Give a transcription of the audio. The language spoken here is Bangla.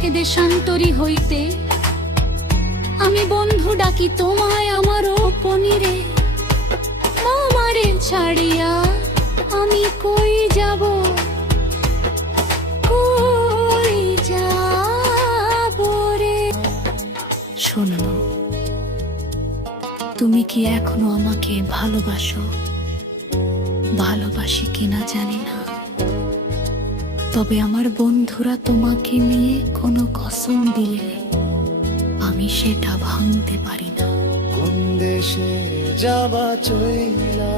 ডাকে দেশান্তরী হইতে, আমি বন্ধু ডাকি তোমায় আমার পনিরে। আমারে ছাড়িয়া আমি কই যাব, কই যাব রে। শোনো, তুমি কি এখনো আমাকে ভালোবাসো? ভালোবাসি কিনা জানি না, তবে আমার বন্ধুরা তোমাকে নিয়ে কোনো কসম দিলে আমি সেটা ভাঙতে পারি না। কোন দেশে যাবা চইলা